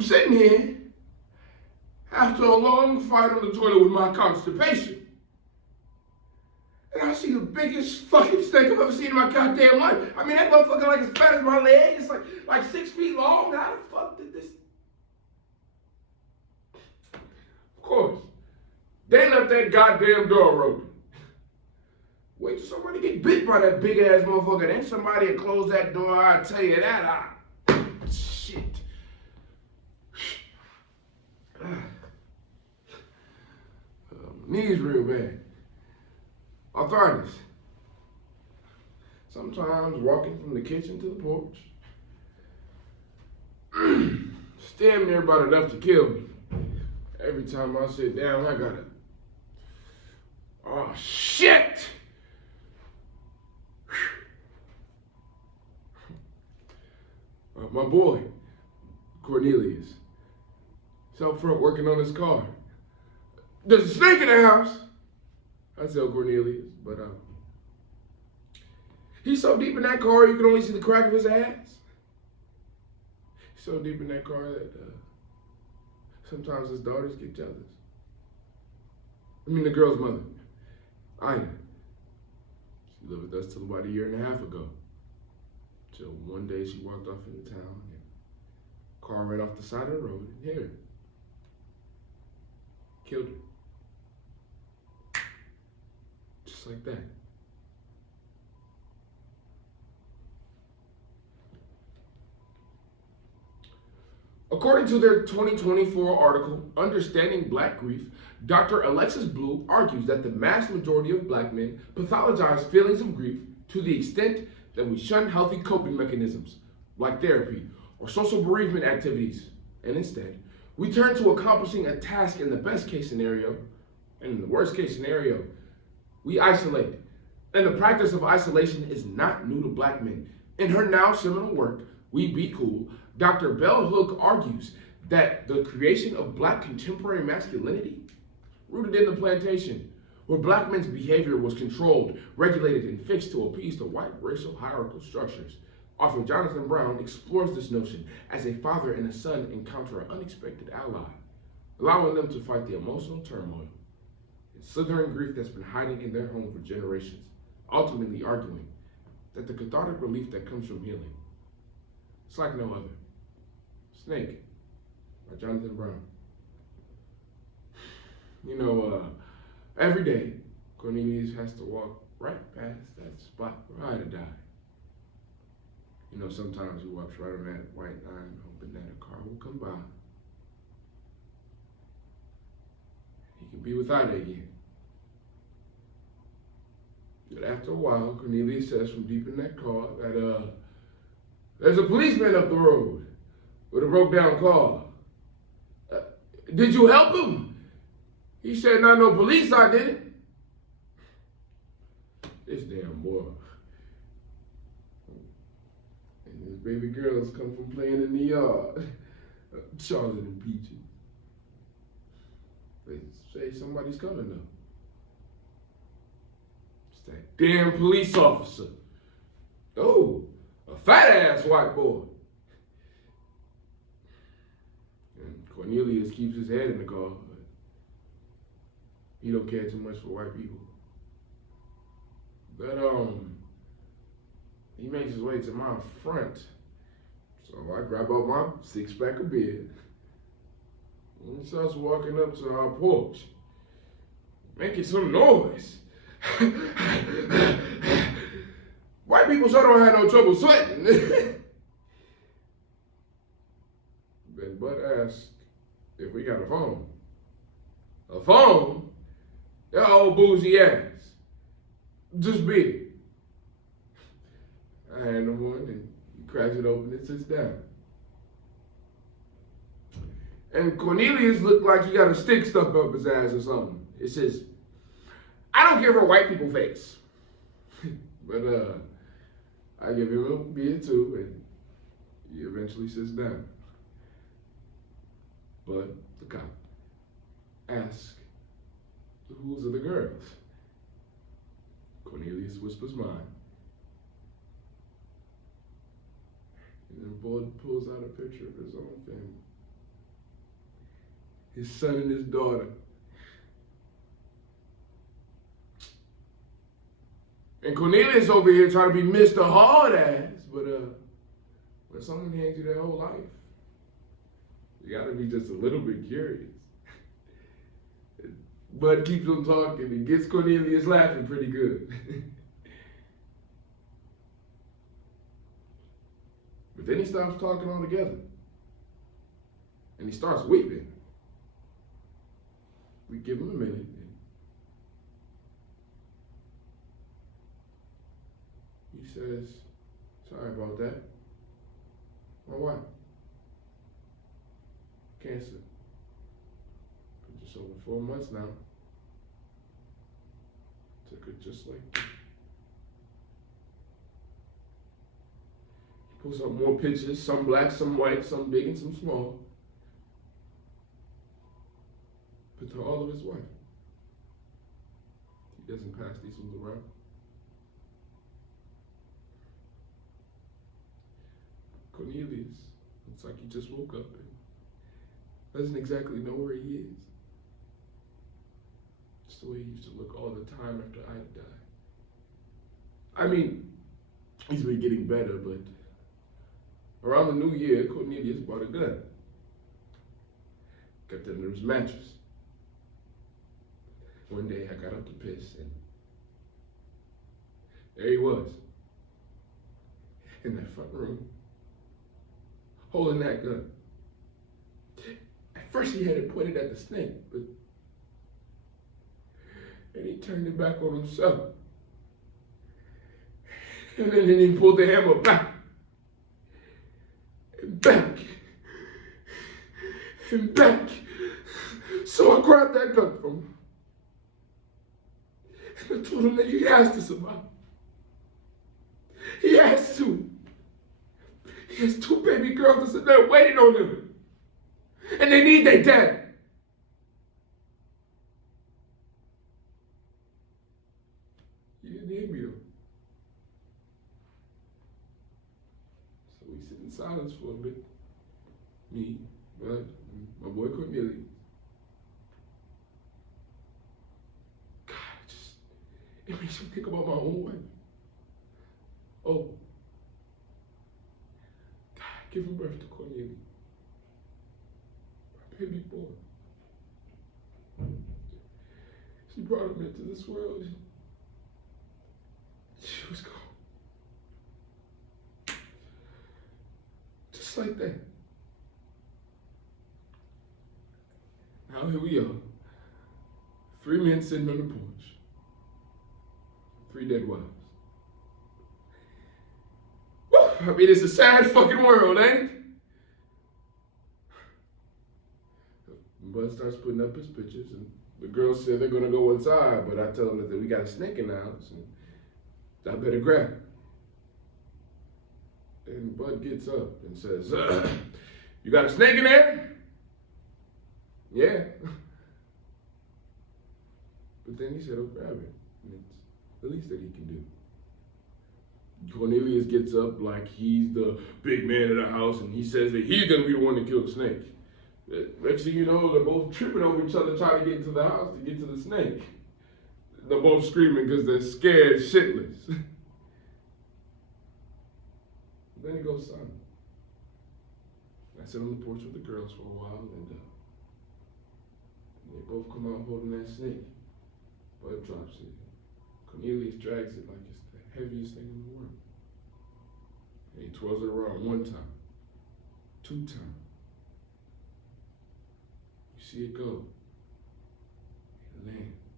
I'm sitting here after a long fight on the toilet with my constipation. And I see the biggest fucking snake I've ever seen in my goddamn life. I mean, that motherfucker like as fat as my leg. It's like 6 feet long. How the fuck did this? Of course, they left that goddamn door open. Wait till somebody get bit by that big ass motherfucker. Then somebody will close that door. I'll tell you that. Shit. Knees real bad. Arthritis. Sometimes walking from the kitchen to the porch. It's damn near about enough to kill me. Every time I sit down, I gotta. Oh shit! My boy, Cornelius, he's out front working on his car. There's a snake in the house. I tell Cornelius, but he's so deep in that car you can only see the crack of his ass. He's so deep in that car that sometimes his daughters get jealous. I mean, the girl's mother, Ina. She lived with us till about 1.5 years ago. Till one day she walked off into town and the car ran off the side of the road and hit her. Killed her. Just like that. According to their 2024 article, Understanding Black Grief, Dr. Alexis Blue argues that the vast majority of black men pathologize feelings of grief to the extent that we shun healthy coping mechanisms like therapy or social bereavement activities, and instead, we turn to accomplishing a task in the best case scenario, and in the worst case scenario, we isolate. And the practice of isolation is not new to black men. In her now seminal work, We Be Cool, Dr. Bell Hook argues that the creation of black contemporary masculinity, rooted in the plantation, where black men's behavior was controlled, regulated, and fixed to appease the white racial hierarchical structures. Author Jonathan Brown explores this notion as a father and a son encounter an unexpected ally, allowing them to fight the emotional turmoil and slithering grief that's been hiding in their home for generations, ultimately arguing that the cathartic relief that comes from healing, it's like no other. Snake, by Jonathan Brown. You know, every day, Cornelius has to walk right past that spot where I'd die. You know, sometimes he walks right on that white line, hoping that a car will come by. He can be without it again. But after a while, Cornelius says from deep in that car that there's a policeman up the road with a broke down car. Did you help him? He said, not no police, I didn't. This damn boy. And his baby girls come from playing in the yard. Charlotte and Peaches. They say somebody's coming though. It's that damn police officer. Oh, a fat ass white boy. And Cornelius keeps his head in the car. He don't care too much for white people. But he makes his way to my front. So I grab out my 6-pack of beer. And he starts walking up to our porch, making some noise. White people sure don't have no trouble sweating. Then Bud asked if we got a phone. A phone? That old boozy ass. Just big. I hand him one and he cracks it open and sits down. And Cornelius looked like he got a stick stuck up his ass or something. It says, I don't give her white people face. But I give him a beer too, and he eventually sits down. But the cop asks, whose are the girls? Cornelius whispers mine. And then Bud pulls out a picture of his own family. his son and his daughter. And Cornelius over here trying to be Mr. Hard Ass, but when someone hands you their whole life, you gotta be just a little bit curious. Bud keeps on talking and gets Cornelius laughing pretty good. But then he stops talking altogether. And he starts weeping. We give him a minute. He says, sorry about that. My wife. Cancer. Been just over 4 months now. Took her just like that. He pulls up more pictures, some black, some white, some big and some small. But to all of his wife. He doesn't pass these ones around. Cornelius looks like he just woke up and doesn't exactly know where he is. It's the way he used to look all the time after I died. I mean, he's been getting better, but around the new year, Cornelius bought a gun. Kept it under his mattress. One day I got up to piss and there he was. In that front room. Holding that gun. At first he had it pointed at the snake, but then he turned it back on himself. And then he pulled the hammer back. And back. And back. So I grabbed that gun from him. And I told him that he has to survive. He has to. He has 2 baby girls that sit there waiting on him. And they need their dad. You didn't hear me though. So we sit in silence for a bit. Me, Bud, and my boy Cornelius. God, it makes me think about my own wife. Oh. Giving birth to Cornelius, my baby boy. She brought him into this world. She was gone. Just like that. Now here we are. 3 men sitting on the porch. 3 dead wives. I mean, it's a sad fucking world, ain't it? Bud starts putting up his pictures, and the girls say they're gonna go inside, but I tell them that we got a snake in the house, and I better grab it. And Bud gets up and says, you got a snake in there? Yeah. But then he said, oh, grab it. And it's the least that he can do. Cornelius gets up like he's the big man of the house, and he says that he's gonna be the one to kill the snake. Next thing you know, they're both tripping over each other trying to get into the house to get to the snake. They're both screaming because they're scared shitless. Then it goes silent. I sit on the porch with the girls for a while, and they both come out holding that snake. Bud drops it. Cornelius drags it like it's the heaviest thing in the world. And he twirls it around 1 time, 2 times. You see it go. It lands.